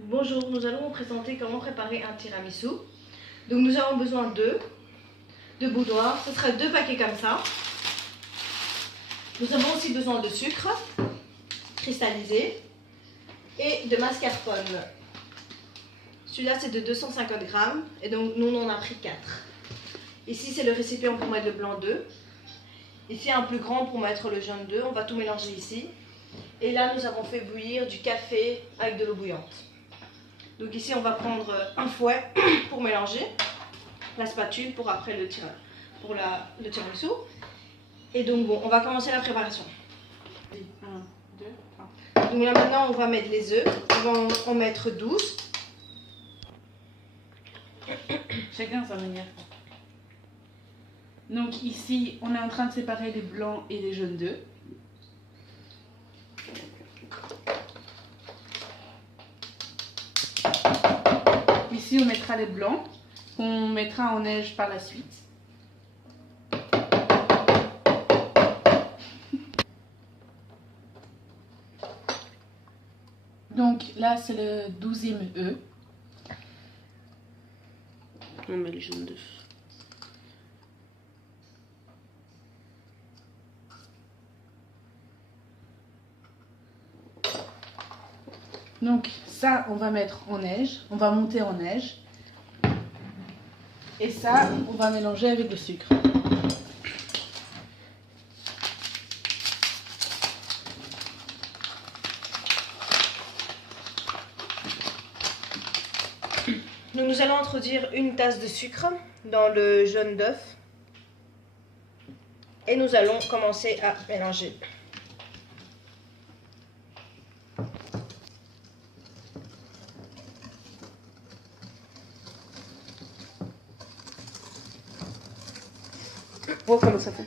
Bonjour, nous allons vous présenter comment préparer un tiramisu. Donc nous avons besoin de boudoirs, ce sera 2 paquets comme ça. Nous avons aussi besoin de sucre cristallisé et de mascarpone. Celui-là c'est de 250 grammes et donc nous on en a pris 4. Ici c'est le récipient pour mettre le blanc d'œuf. Ici un plus grand pour mettre le jaune d'œuf, on va tout mélanger ici. Et là nous avons fait bouillir du café avec de l'eau bouillante. Donc ici on va prendre un fouet pour mélanger, la spatule pour après le tiramisu. Et donc bon, on va commencer la préparation. 1, 2, 3. Donc là maintenant on va mettre les œufs, on va en mettre 12. Chacun sa manière. Donc ici, on est en train de séparer les blancs et les jaunes d'œufs. Ici, on mettra les blancs, qu'on mettra en neige par la suite. Donc là, c'est le 12e œuf. On met les jaunes d'œufs. Donc ça, on va mettre en neige, on va monter en neige. Et ça, on va mélanger avec le sucre. Donc nous allons introduire une tasse de sucre dans le jaune d'œuf. Et nous allons commencer à mélanger. Vois comment ça fait.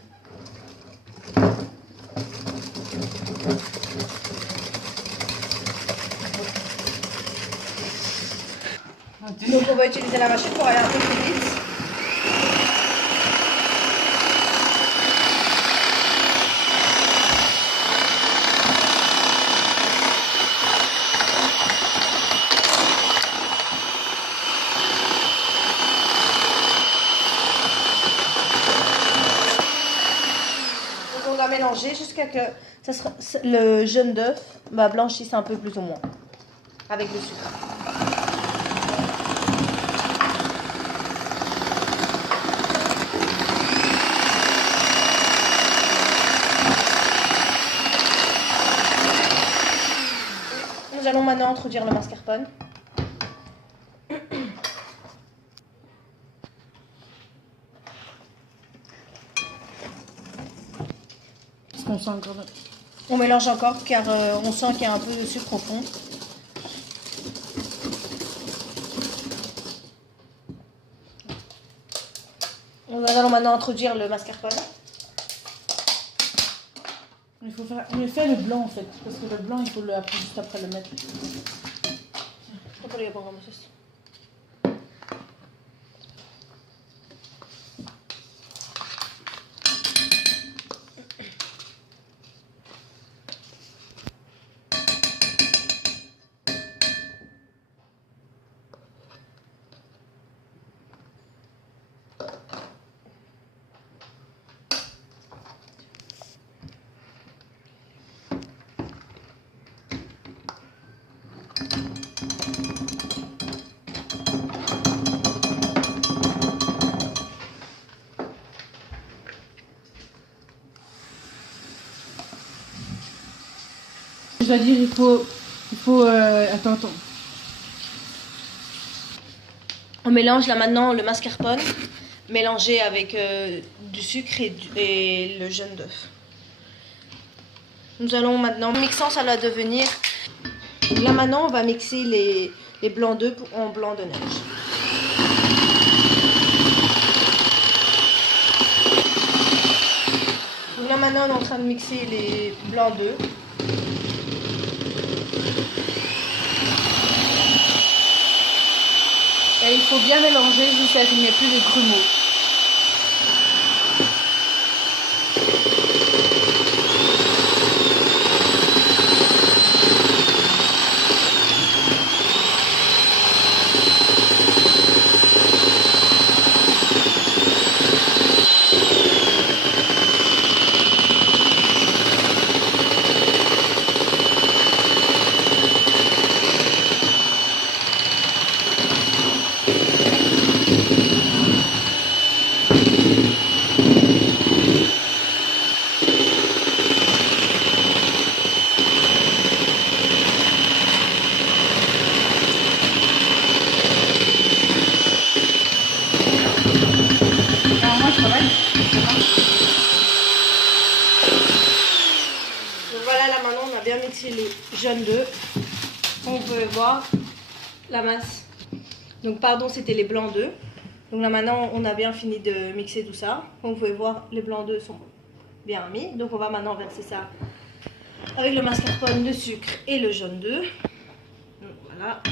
Donc on va utiliser la machine pour aller un peu plus vite. Donc on va mélanger jusqu'à que le jaune d'œuf blanchisse un peu plus ou moins avec le sucre. Nous allons maintenant introduire le mascarpone. Parce qu'on sent encore... On mélange encore car on sent qu'il y a un peu de sucre au fond. Nous allons maintenant introduire le mascarpone. Il faut faire le blanc en fait, parce que le blanc il faut le juste après le mettre. Je dois dire, il faut attends. On mélange là maintenant le mascarpone mélangé avec du sucre et le jaune d'œuf. Nous allons maintenant, mixant, ça va devenir. Là maintenant, on va mixer les blancs d'œuf en blanc de neige. Donc là maintenant, on est en train de mixer les blancs d'œuf. Et il faut bien mélanger jusqu'à ce qu'il n'y ait plus de grumeaux. jaune d'œuf. Comme vous pouvez voir, la masse. Donc pardon, c'était les blancs d'œufs. Donc là maintenant, on a bien fini de mixer tout ça. Comme vous pouvez voir, les blancs d'œufs sont bien mis. Donc on va maintenant verser ça avec le mascarpone, le sucre et le jaune d'œuf. Donc voilà.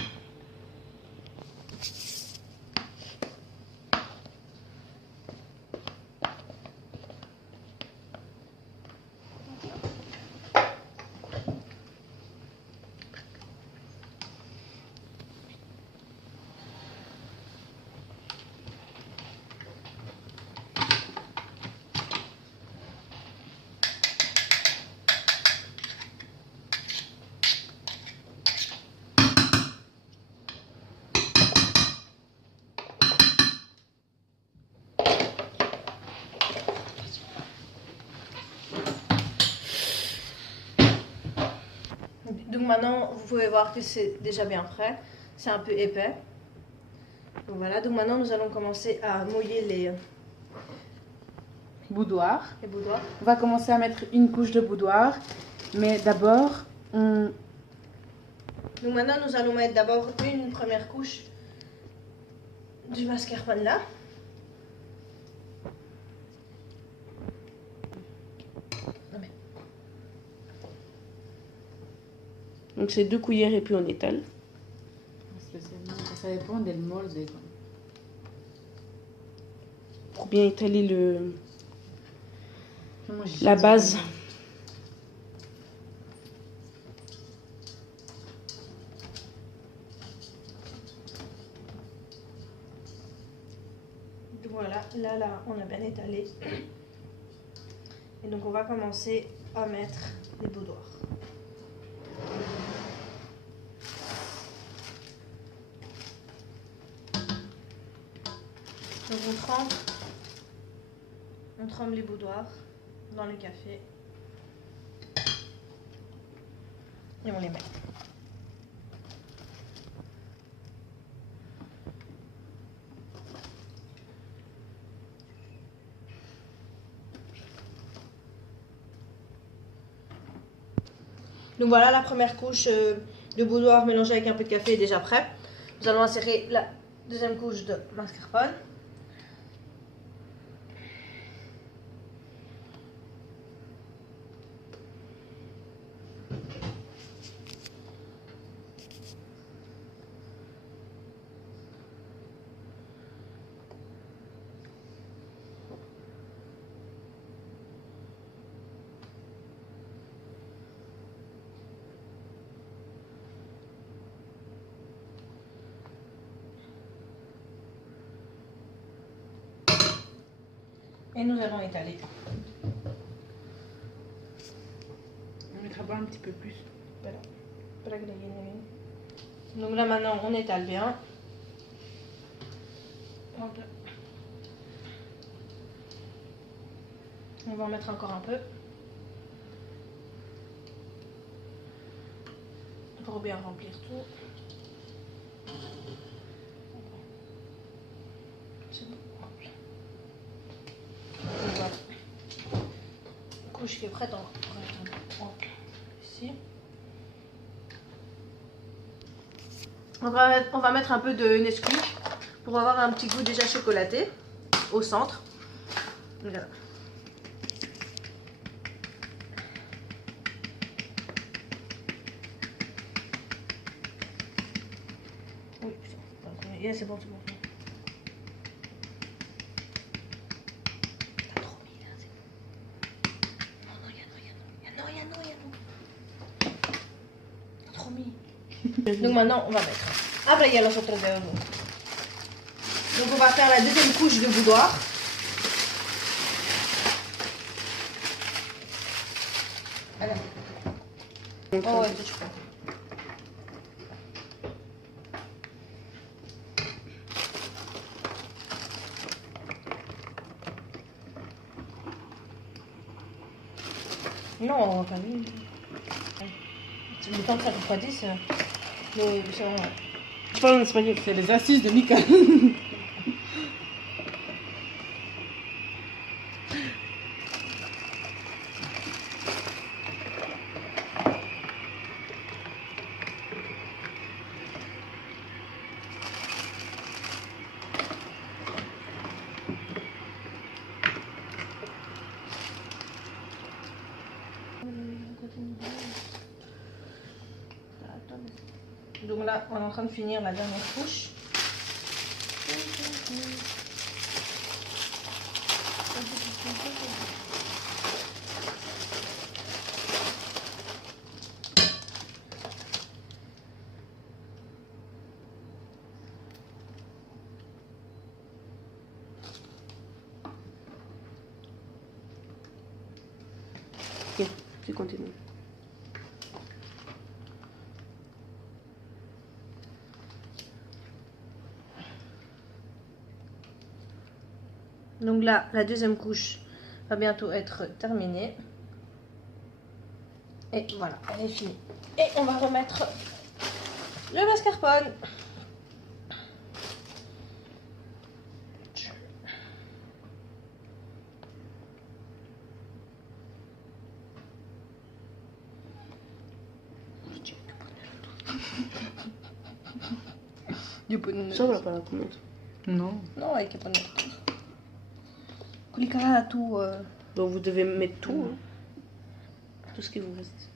Donc maintenant, vous pouvez voir que c'est déjà bien prêt. C'est un peu épais. Donc voilà, donc maintenant nous allons commencer à mouiller les Boudoir. boudoirs. On va commencer à mettre une couche de boudoir. Mais d'abord, on... Donc maintenant nous allons mettre d'abord une première couche du mascarpone là. Donc c'est 2 cuillères et puis on étale. Ça dépend del molde. Pour bien étaler la base. Voilà, là, on a bien étalé. Et donc on va commencer à mettre les boudoirs. Donc on trempe les boudoirs dans le café et on les met. Donc voilà, la première couche de boudoir mélangée avec un peu de café est déjà prête. Nous allons insérer la deuxième couche de mascarpone. Et nous allons étaler. On mettra pas un petit peu plus. Voilà. Donc là maintenant on étale bien. Hop là. On va en mettre encore un peu. Pour bien remplir tout. C'est bon. Hop là. Donc voilà. Couche qui est prête, ici. On va mettre un peu de Nesquik pour avoir un petit goût déjà chocolaté au centre. Voilà. Oui, c'est bon, c'est bon. T'as trop mis là, c'est bon. Non, il y a non. T'as trop mis. Donc maintenant, on va mettre. Ahora ya los otros dedos. Donc on va faire la deuxième couche de boudoir. Allez. Oh ouais, je crois. Non, pas lui. Le temps que ça refroidisse, Je parle en espagnol. C'est les assises de Mika. Donc là, on est en train de finir la dernière couche. Ok, tu continues. Donc là, la deuxième couche va bientôt être terminée. Et voilà, elle est finie. Et on va remettre le mascarpone. Ça va pas la commande. Non. No, hay que poner todo. Clicar a tu... Donc vous devez mettre tout, hein. Tout ce qui vous reste.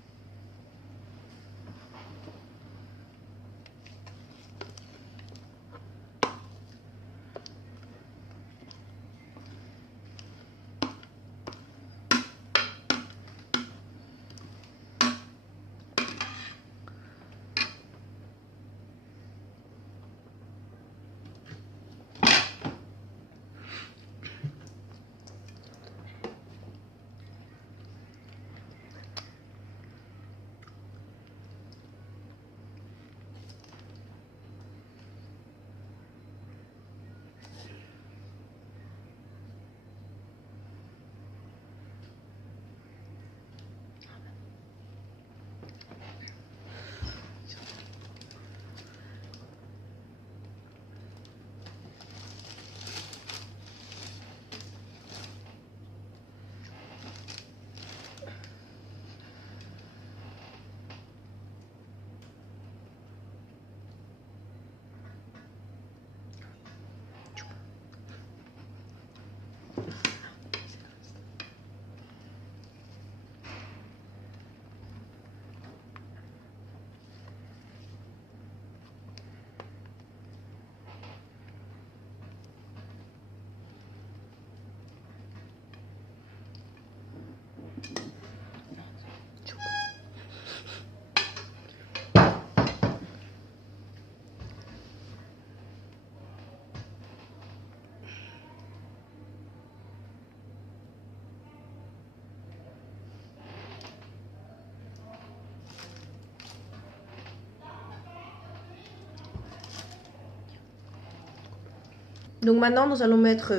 Donc maintenant, nous allons mettre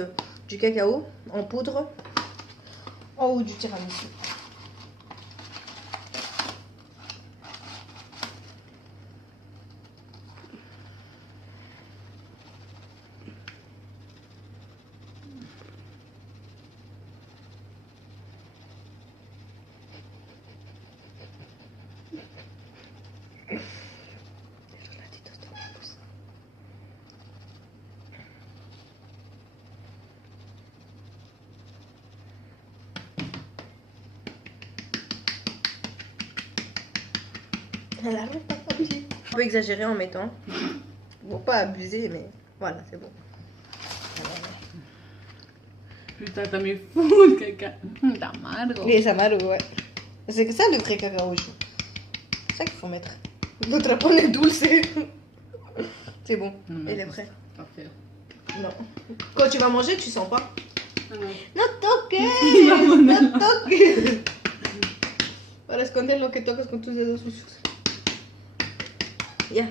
du cacao en poudre en haut du tiramisu. Elle arrête pas d'abuser. Un peu exagéré en mettant. Bon, pas abuser, mais voilà, c'est bon. Putain, t'as mis fou de caca. D'amargo. Les amargo, ouais. C'est que ça le vrai cacao chaud. C'est ça qu'il faut mettre. L'autre pone est douce. C'est bon, il est prêt. Parfait. Non. Quand tu vas manger, tu sens pas. Ah non. No toques, no toques. Para esconder lo que tocas con tus dedos sucios. Ya.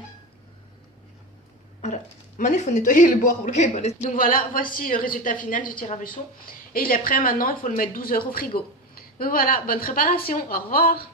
Voilà. Maintenant, il faut nettoyer le boire. Donc voilà, voici le résultat final du tiramisu. Et il est prêt maintenant, il faut le mettre 12 heures au frigo. Donc voilà, bonne préparation, au revoir.